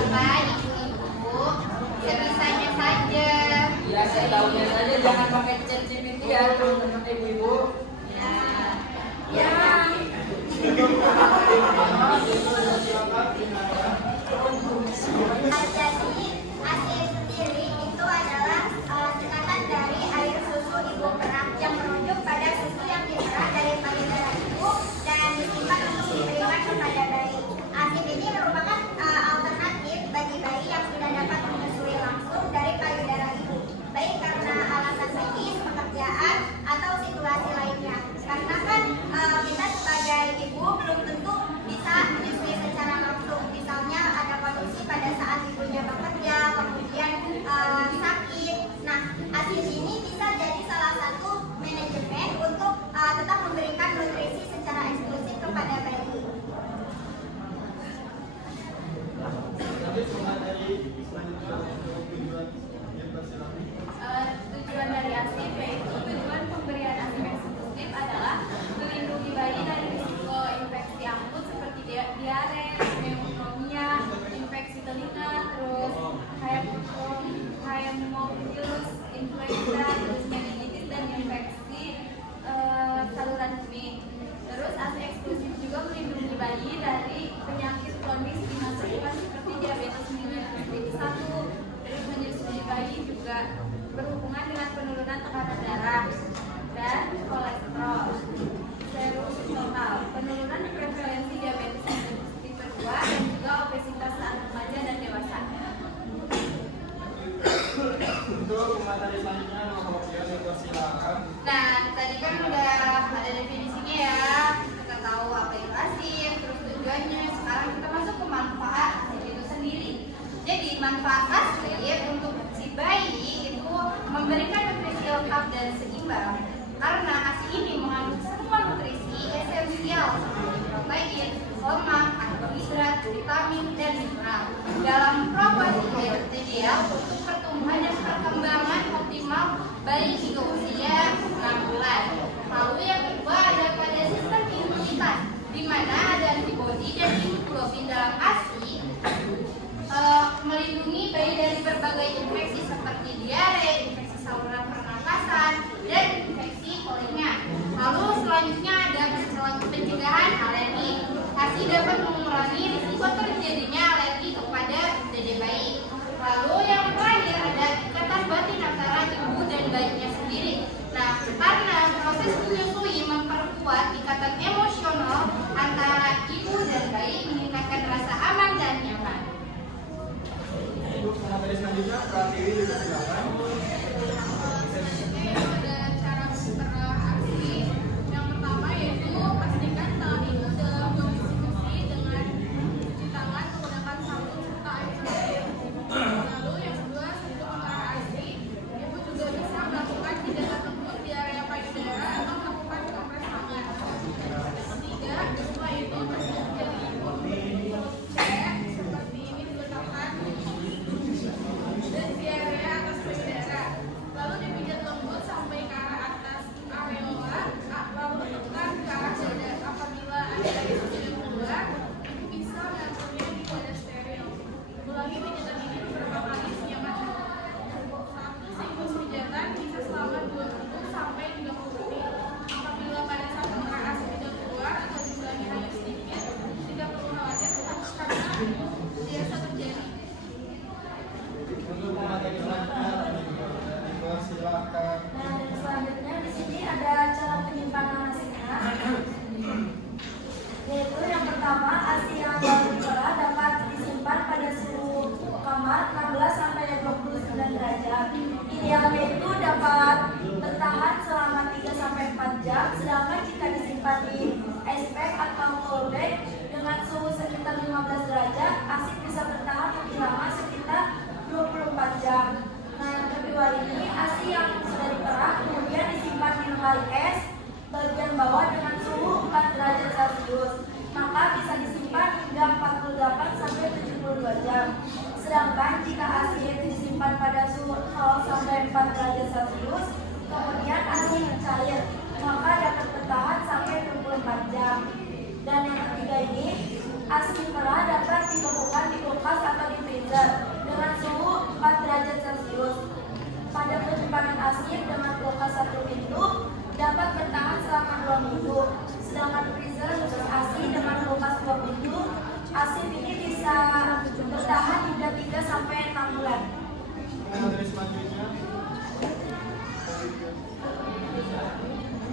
Bapak, Ibu, sebisanya saja. Ya, saya tahunya saja, jangan pakai chat GPT ya, teman-teman ibu-ibu. Ya. Ya. Jadi ASI sendiri itu adalah singkatan dari air susu ibu perah yang merujuk pada susu yang diperah dari payudara ibu dan disimpan untuk diberikan kepada bayi. ASI ini merupakan alternatif bagi bayi yang tidak dapat menyusui langsung dari payudara ibu, baik karena alasan medis, pekerjaan, atau situasi lainnya. Karena kan kita sebagai ibu belum tentu bisa menyusui secara langsung. Misalnya ada kondisi pada saat ibunya bekerja, kemudian sakit. Nah, ASI ini bisa jadi salah satu manajemen untuk tetap memberikan nutrisi secara eksklusif kepada bayi. Tujuan dari ASI yaitu tujuan pemberian ASI eksklusif adalah melindungi bayi dari risiko infeksi akut seperti diare, pneumonia, infeksi telinga, terus haemophilus influenza, terus meningitis dan infeksi saluran kemih. Terus ASI eksklusif juga melindungi bayi dari penyakit kronis dimasukkan seperti diabetes mellitus 1. Terus menyusui bayi juga berhubungan dengan penurunan tekanan darah dan kolesterol, serum total, penurunan prevalensi diabetes mellitus tipe 2 dan juga obesitas saat remaja dan dewasa. Untuk materi selanjutnya, silakan. Nah, tadi kan udah ada definisinya ya. Kita tahu apa itu ASI, terus tujuannya. Sekarang kita masuk ke manfaat ASI itu sendiri. Jadi manfaat ASI untuk si bayi itu memberikan nutrisi lengkap dan seimbang. Karena ASI ini mengandung semua nutrisi esensial seperti protein, lemak, karbohidrat, vitamin, dan mineral dalam proporsi yang ideal untuk pertumbuhan dan perkembangan optimal bayi hingga usia 6 bulan. Lalu yang kedua ada pada sistem imunitas, di mana ada antibodi dan imunoglobulin dalam ASI melindungi bayi dari berbagai infeksi seperti diare, infeksi saluran pernapasan, dan infeksi lainnya. Lalu selanjutnya ada pencegahan alergi. ASI dapat mengurangi risiko terjadinya alergi kepada dede bayi. Lalu yang terakhir ada ikatan batin antara ibu dan bayinya sendiri. Nah, karena proses menyusui memperkuat ikatan emosional antara ibu dan bayi, meningkatkan rasa aman dan nyaman. Untuk materi selanjutnya, Pratiwi juga silakan. Ada cara memperah ASI. Yang pertama yaitu pastikan tangan ibu dalam kondisi bersih dengan cuci tangan menggunakan sabun serta air mengalir. Lalu yang kedua, untuk memperah ASI, ibu juga bisa melakukan tindakan lembut di area payudara atau melakukan kompres tangan. Ketiga, setelah itu bersiap jari ibu cek seperti ini diletakkan dan di area atas payudara. Lalu dipijat lembut sampai ke arah atas areola, lalu tekan ke arah dada. Apabila ada air susu yang keluar, ibu bisa mengaturnya di wadah steril. Ulangi pijatan ini beberapa kali sekian. Satu siklus pijatan bisa selama 20 sampai 30 menit. Apabila pada saat penggunaan ASI tidak keluar atau jumlahnya hanya sedikit, tidak perlu khawatir karena biasa terjadi. Untuk materi selanjutnya, silakan. Nah, dan selanjutnya di sini ada cara penyimpanan ASI-nya. Yaitu yang pertama, ASI yang baru diperah dapat disimpan pada suhu kamar 16 sampai 29 derajat. Idealnya itu dapat bertahan selama 3 sampai 4 jam, sedangkan jika disimpan di ice pack atau cold bag dengan suhu sekitar 15 derajat, ASI bisa bertahan lebih lama sekitar 24 jam. Nah, yang kedua ini ASI yang sudah diperah kemudian disimpan di lemari es bagian bawah dengan suhu 4 derajat Celcius, maka bisa disimpan hingga 48 sampai 72 jam. Sedangkan jika ASI itu disimpan pada suhu 0 sampai 4 derajat Celcius, kemudian ASI mencair, maka dapat bertahan sampai 24 jam. Dan yang ketiga ini, ASI perah dapat dibekukan di kulkas atau di freezer bertahan hingga 3 sampai 6 bulan. Materi selanjutnya. Di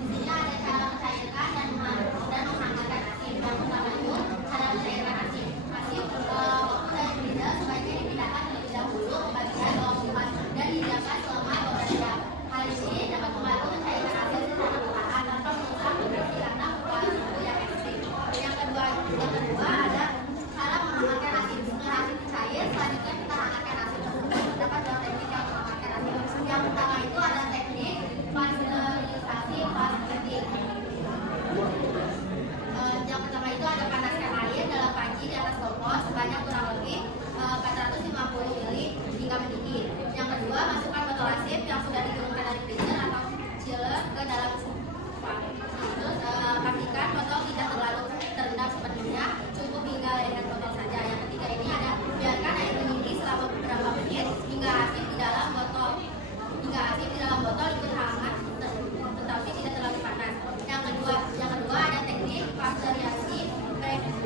sini ada cara mencairkan dan menghangatkan asin. Yang pertama itu cara mencairkan asin. Asin waktu dari freezer sebaiknya dipindahkan terlebih dahulu ke bagian bawah kupas dan didiamkan selama 12 jam. Hal ini dapat membantu mencairkan asin secara perlahan tanpa merusak nutrisi karena merupakan suhu yang ekstrim. Yang kedua ada cara menghangatkan asin. Setelah asin cair, selanjutnya kita hangatkan asin tersebut. Terdapat dua teknik yang menghangatkan asin. Yang pertama itu ada teknik pasteurisasi pasketik. Yang pertama itu ada panaskan air dalam panci di atas kompor sebanyak kurang lebih 450 ml hingga mendidih. Yang kedua, masukkan botol asin yang sudah diturunkan dari freezer atau chiller ke dalam kupak. Terus pastikan botol tidak terlalu terendam sepenuhnya, cukup hingga leher botol saja. Yang ketiga ini ada biarkan air mendidih selama beberapa menit hingga asin di dalam botol ikut hangat tetapi tidak terlalu panas. Yang kedua ada teknik pasteurisasi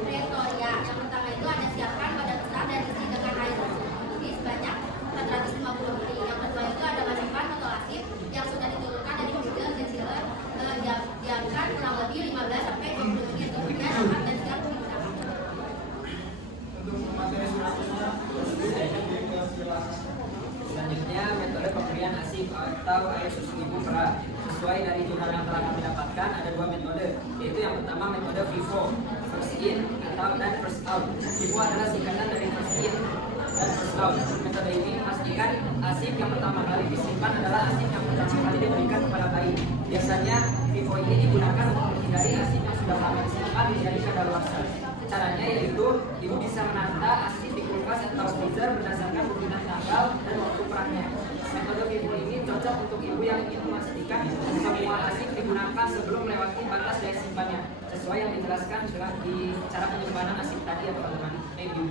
pretoria. Yang pertama itu ada siapkan wadah besar dan isi dengan air mendidih sebanyak 450 ml. Yang kedua itu ada masukkan botol asin yang sudah diturunkan dari freezer ke chiller, diamkan kurang lebih 15 sampai 20 menit, kemudian angkat dan siap digunakan. Untuk materi selanjutnya, Selanjutnya, metode pemberian ASI atau air susu ibu perah. Sesuai dari jurnal yang telah kami dapatkan, ada dua metode, yaitu yang pertama metode FIFO, first in dan first out. FIFO adalah singkatan dari first in dan first out. Metode ini memastikan ASI yang pertama kali disimpan adalah ASI yang pertama kali diberikan kepada bayi. Biasanya FIFO ini digunakan untuk menghindari ASI yang sudah lama disimpan menjadi kadaluarsa. Caranya yaitu ibu bisa menata ASI di kulkas atau freezer berdasarkan urutan tanggal dan waktu perahnya. Metode FIFO ini cocok untuk ibu yang ingin memastikan semua ASI digunakan sebelum melewati batas daya simpannya, sesuai yang dijelaskan di cara penyimpanan ASI tadi ya teman-teman. Ibu.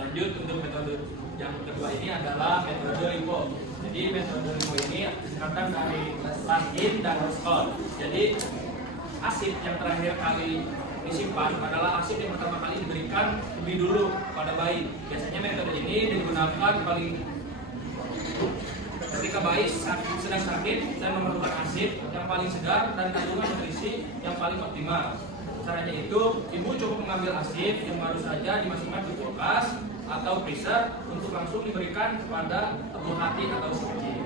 Lanjut untuk metode yang kedua ini adalah metode LIFO. Jadi metode LIFO ini singkatan dari last in dan first out. Jadi asid yang terakhir kali disimpan adalah asid yang pertama kali diberikan lebih dulu pada bayi. Biasanya metode ini digunakan ketika bayi sedang sakit dan memerlukan asid yang paling segar dan kandungan nutrisi yang paling optimal. Caranya itu, ibu cukup mengambil asid yang baru saja dimasukkan di kulkas atau freezer untuk langsung diberikan kepada buah hati atau si kecil.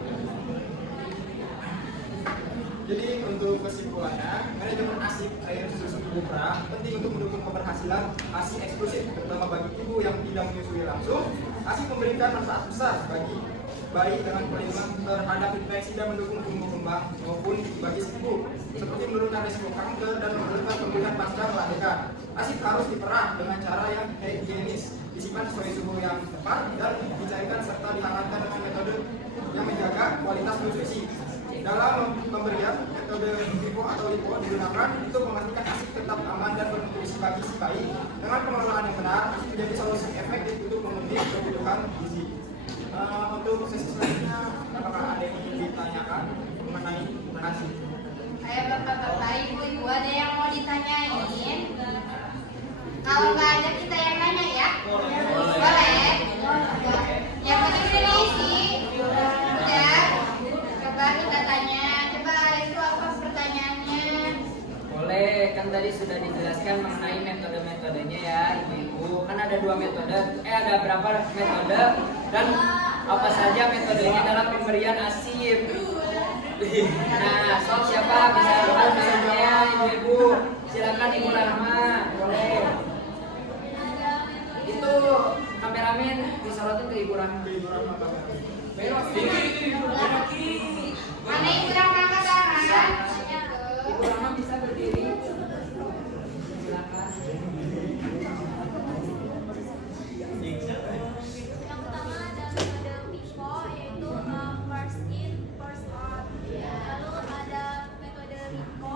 Jadi untuk kesimpulannya, manajemen ASI air susu ibu perah penting untuk mendukung keberhasilan ASI eksklusif, terutama bagi ibu yang tidak menyusui langsung. ASI memberikan manfaat besar bagi bayi dengan perlindungan terhadap infeksi dan mendukung tumbuh kembang maupun bagi si ibu, seperti menurunkan risiko kanker dan menurunkan kemungkinan pasca melahirkan. ASI harus diperah dengan cara yang higienis, disimpan sesuai suhu yang tepat dan dicairkan serta dihangatkan dengan metode yang menjaga kualitas nutrisi. Dalam pemberian, metode FIFO atau LIFO digunakan untuk memastikan ASI tetap aman dan bernutrisi bagi si bayi. Dengan pengelolaan yang benar, ASI menjadi solusi efektif untuk memenuhi kebutuhan gizi. Untuk sesi selanjutnya, apakah ada yang ingin ditanyakan mengenai ASI? Saya bapak-bapak, ibu-ibu, ada yang mau ditanyain? Kalau nggak ada, kita yang nanya ya? Boleh? Yang penting udah diisi. Udah? Coba kita tanya. Coba itu apa pertanyaannya? Boleh, kan tadi sudah dijelaskan mengenai metode-metodenya ya ibu-ibu. Kan ada dua metode, ada berapa metode dan apa saja metodenya dalam pemberian ASI. Nah, sok siapa bisa bertanya ibu-ibu? Silakan Ibu Rahma, boleh. Itu kameramen disorotin ke Ibu Rahma. Belok Mana ibu yang angkat tangan? Ibu Rahma bisa berdiri. Silakan. Yang pertama ada metode FIFO yaitu first in first out. Lalu ada metode LIFO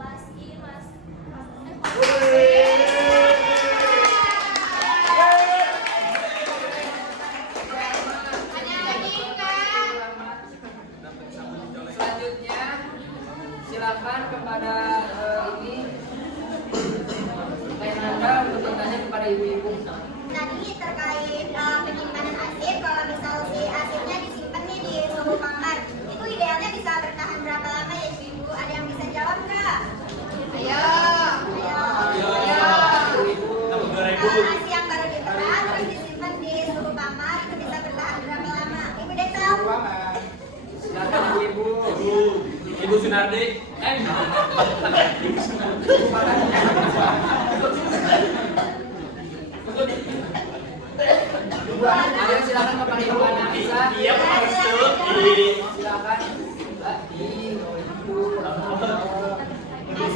last in last Ada lagi Kak? Selanjutnya silakan kepada ini Anda untuk bertanya kepada ibu-ibu. tadi terkait penyimpanan arsip. Kalau misal si arsipnya disimpan nih di suhu kamar, itu idealnya bisa bertahan berapa lama ya Ibu? Ada yang bisa jawab nggak? Ayo. Kalau nasi yang baru diperah terus disimpan di suhu kamar itu bisa bertahan berapa lama? Ibu Detel? Ruangan. Silakan ibu. Ibu Sunardi. Ayo silakan kepada ibu Anissa. Iya, Pak Restu. Silakan. Ibu.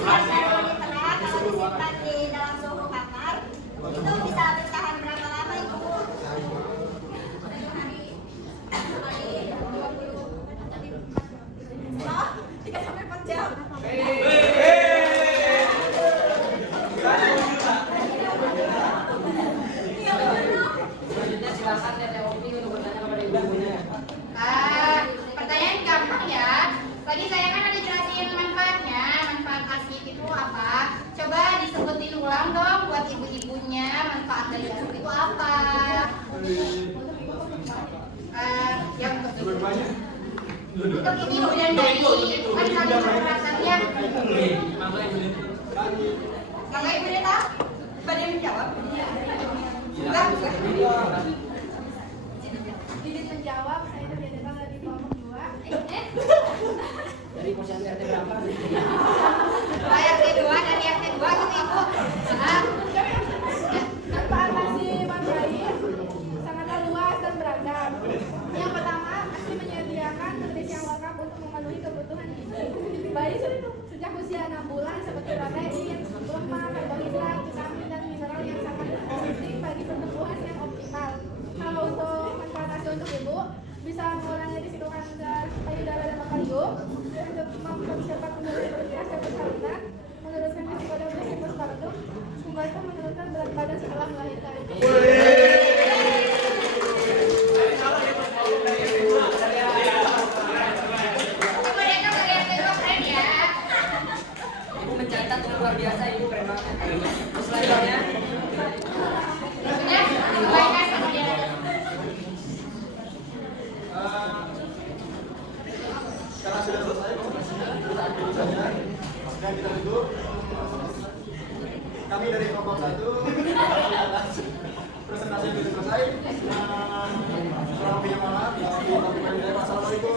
Nasi yang baru diperah kalau disimpan di dalam suhu kamar itu bisa bertahan berapa lama Ibu? Oh, 3-4 jam. Selanjutnya silakan Tete Opi untuk bertanya kepada ibunya. Pertanyaan gampang ya. Tadi saya kan ada jelasin manfaatnya. Manfaat arsip itu apa? Coba disebutin ulang dong buat ibu-ibunya. Manfaat dari arsip itu apa? Yang untuk ibu dan bayi kan saling berperan ya. Maka ibu Deta, pada menjawab. Silakan. Didit menjawab, saya itu datang dari kelompok 2. Dari posyandu RT berapa? RT 2 dari RT 2 gitu ibu. Manfaat nasi Manjai sangatlah luas dan beragam. Yang pertama, nasi menyediakan nutrisi yang lengkap untuk memenuhi kebutuhan gizi bayi sejak usia 6 bulan seperti protein, lemak, karbohidrat, vitamin dan mineral yang sangat penting bagi pertumbuhan yang optimal. Kalau untuk manfaat nasi untuk ibu, bisa mengurangi risiko kanker payudara dan bakterium, untuk mempercepat penurunan bergerak dan persalinan, menurunkan risiko depresi postpartum, hingga itu menurunkan berat badan setelah melahirkan. Ibu Deta dari RT 2 keren ya. Ibu mencatat dengan luar biasa, ibu keren banget. Selanjutnya, Sudah, baikkan saja. Karena sudah selesai saja. Dan kita tutup. Kami dari kelompok 1 presentasi sudah selesai. Selamat malam. Assalamualaikum